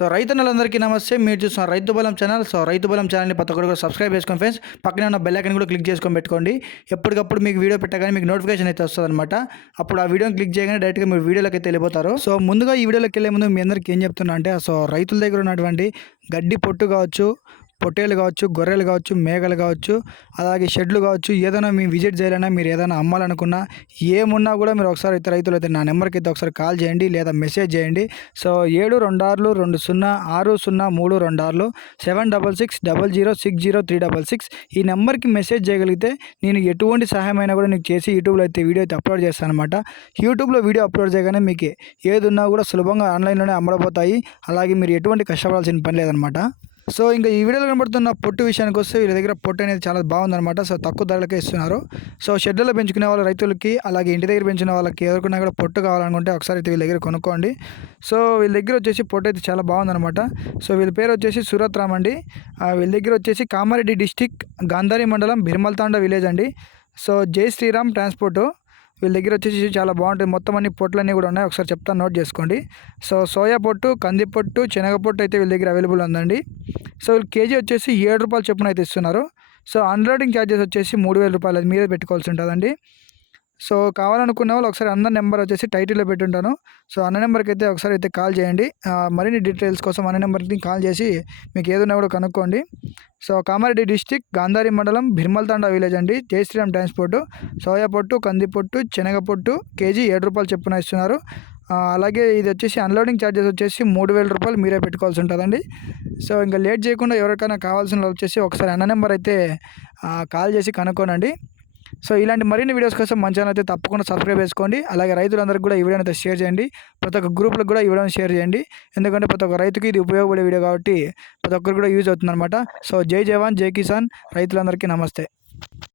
So రైతన్నలందరికీ నమస్తే. మీరు చూస్తున్న రైతు బలం ఛానల్. సో రైతు బలం ఛానల్ని ప్రతి ఒక్కరు కూడా సబ్స్క్రైబ్ చేసుకోండి ఫ్రెండ్స్ పక్కనే ఉన్న బెల్ ఐకన్ కూడా క్లిక్ చేసుకొని పెట్టుకోండి. ఎప్పటికప్పుడు మీకు వీడియో పెట్టగానే మీకు నోటిఫికేషన్ అయితే వస్తుంది అనమాట అప్పుడు ఆ వీడియోని క్లిక్ చేయగానే డైరెక్ట్గా మీరు వీడియోలోకి అయితే వెళ్ళిపోతారు. సో ముందుగా ఈ వీడియోలోకి వెళ్ళే ముందు మీ అందరికీ ఏం చెప్తున్నా అంటే సో రైతుల దగ్గర ఉన్నటువంటి గడ్డి పొట్టు కావచ్చు పొట్టేలు కావచ్చు గొర్రెలు కావచ్చు మేకలు కావచ్చు అలాగే షెడ్లు కావచ్చు ఏదైనా మీ విజిట్ చేయాలన్నా మీరు ఏదైనా అమ్మాలనుకున్నా ఏమున్నా కూడా మీరు ఒకసారి అయితే రైతులు అయితే నా నెంబర్కి అయితే ఒకసారి కాల్ చేయండి లేదా మెసేజ్ చేయండి. సో ఏడు రెండు ఆరులు రెండు సున్నా ఆరు సున్నా మూడు రెండు ఆరులు seven double six double zero six zero three double six ఈ నెంబర్కి మెసేజ్ చేయగలిగితే నేను ఎటువంటి సహాయమైనా కూడా నీకు చేసి యూట్యూబ్లో అయితే వీడియో అయితే అప్లోడ్ చేస్తాను అనమాట యూట్యూబ్లో వీడియో అప్లోడ్ చేయగానే మీకు ఏది ఉన్నా కూడా సులభంగా ఆన్లైన్లోనే అమ్మడపోతాయి అలాగే మీరు ఎటువంటి కష్టపడాల్సిన పని లేదనమాట సో ఇంకా ఈ వీడియోలో కనబడుతున్న పొట్టు విషయానికి వస్తే వీళ్ళ దగ్గర పొట్టు అనేది చాలా బాగుందనమాట సో తక్కువ ధరలకే ఇస్తున్నారు. సో షెడ్లలో పెంచుకునే వాళ్ళ రైతులకి అలాగే ఇంటి దగ్గర పెంచిన వాళ్ళకి ఎవరికైనా కూడా పొట్టు కావాలనుకుంటే ఒకసారి అయితే వీళ్ళ దగ్గర కొనుక్కోండి. సో వీళ్ళ దగ్గర వచ్చేసి పొట్టు అయితే చాలా బాగుందనమాట సో వీళ్ళ పేరు వచ్చేసి సూరత్ రామ్ అండి. వీళ్ళ దగ్గర వచ్చేసి కామారెడ్డి డిస్టిక్ గాంధారి మండలం బిర్మల్తాండ విలేజ్ అండి. సో జై శ్రీరామ్ ట్రాన్స్పోర్టు. వీళ్ళ దగ్గర వచ్చేసి చాలా బాగుంటుంది మొత్తం అన్ని పొట్లన్నీ కూడా ఉన్నాయి. ఒకసారి చెప్తాను నోట్ చేసుకోండి. సో సోయా పొట్టు కంది పొట్టు శనగ పొట్టు అయితే వీళ్ళ దగ్గర అవైలబుల్ ఉందండి. సో వీళ్ళు కేజీ వచ్చేసి ఏడు రూపాయలు చొప్పున అయితే ఇస్తున్నారు. సో అన్లోడింగ్ ఛార్జెస్ వచ్చేసి మూడు వేల రూపాయలు. అది మీరే పెట్టుకోవాల్సి ఉంటుందండి. సో కావాలనుకున్న వాళ్ళు ఒకసారి అన్న నెంబర్ వచ్చేసి టైటిల్లో పెట్టుంటాను. సో అన్న నెంబర్కి అయితే ఒకసారి అయితే కాల్ చేయండి. మరిన్ని డీటెయిల్స్ కోసం అన్న నెంబర్కి కాల్ చేసి మీకు ఏదైనా కూడా కనుక్కోండి. సో కామారెడ్డి డిస్టిక్ గాంధారి మండలం భిర్మల్తాండ విలేజ్ అండి. జై శ్రీరామ్ ట్రాన్స్పోర్ట్ సోయా పొట్టు కంది పొట్టు శనగ పొట్టు కేజీ ఏడు రూపాయలు చెప్పున ఇస్తున్నారు. అలాగే ఇది వచ్చేసి అన్లోడింగ్ ఛార్జెస్ వచ్చేసి మూడు వేల రూపాయలు మీరే పెట్టుకోవాల్సి ఉంటుందండి. సో ఇంకా లేట్ చేయకుండా ఎవరికైనా కావాల్సిన వచ్చేసి ఒకసారి అన్న నెంబర్ అయితే కాల్ చేసి కనుక్కోనండి. సో ఇలాంటి మరిన్ని వీడియోస్ కోసం మన ఛానల్ అయితే తప్పకుండా సబ్స్క్రైబ్ చేసుకోండి. అలాగే రైతులందరికీ కూడా ఈ వీడియోని అయితే షేర్ చేయండి. ప్రతి ఒక్క గ్రూప్లకు కూడా ఈ వీడియోని షేర్ చేయండి. ఎందుకంటే ప్రతి ఒక్క రైతుకి ఇది ఉపయోగపడే వీడియో కాబట్టి ప్రతి ఒక్కరు కూడా యూజ్ అవుతుందనమాట సో జై జవాన్ జై కిసాన్. రైతులందరికీ నమస్తే.